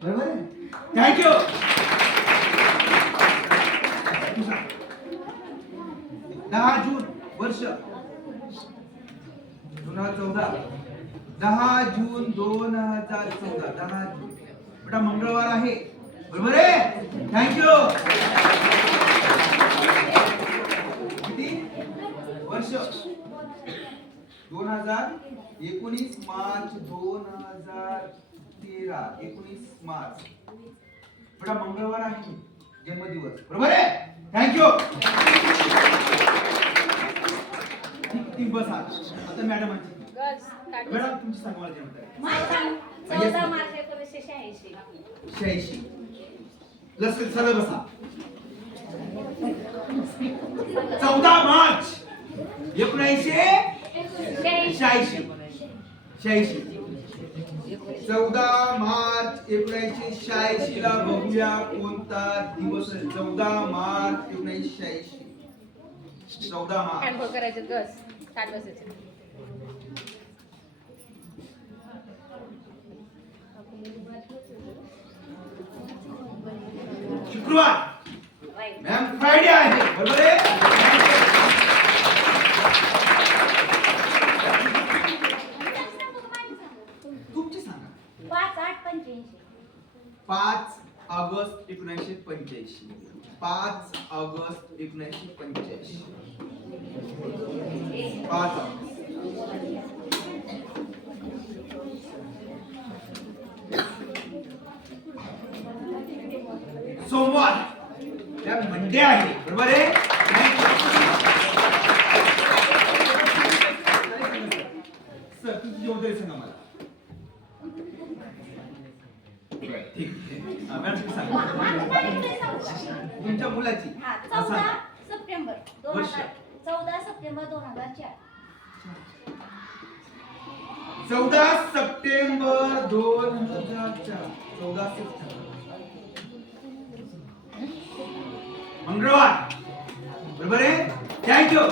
बरोबर आहे. थँक्यू. 10 जून वर्ष 2014. 10 जून 2014. 10 जून बेटा मंगळवार आहे. बरोबर आहे. थँक्यू. किती वर्ष 2019 मार्च 2013. 19 मार्च बेटा मंगळवार आहे. जन्मदिवस. बरोबर आहे. थँक्यू. ठीक बसा. आता मॅडमांची मॅडम तुमची सांगा मला जन्मतारीख. 14 मार्च 1986. 86. लस सरळ बसा. 14 मार्च 1986. 14 मार्च 1986 ला बघूया कोणता दिवस आहे. 14 मार्च 1986. 14 मार्च हँडबॉल करायचं गस ताट बसायचं. शुक्रवार. मॅम फ्रायडे आहे. बरोबर आहे. तुमची सांगा. 5 ऑगस्ट 1985. 5 ऑगस्ट 1985. 5 ऑगस्ट. सोमवार. या मंडे आहे. बरोबर आहे. सर तुमची जबाबदारी सांगा मला. ठीक आहे. मॅडम तुम्ही सांगा. तुमच्या मुलाची 14 सप्टेंबर 2004. 14 सप्टेंबर 2004. 14 सप्टेंबर 2004. 14 सप्टेंबर मंगळवार. बरोबर आहे. थँक्यू.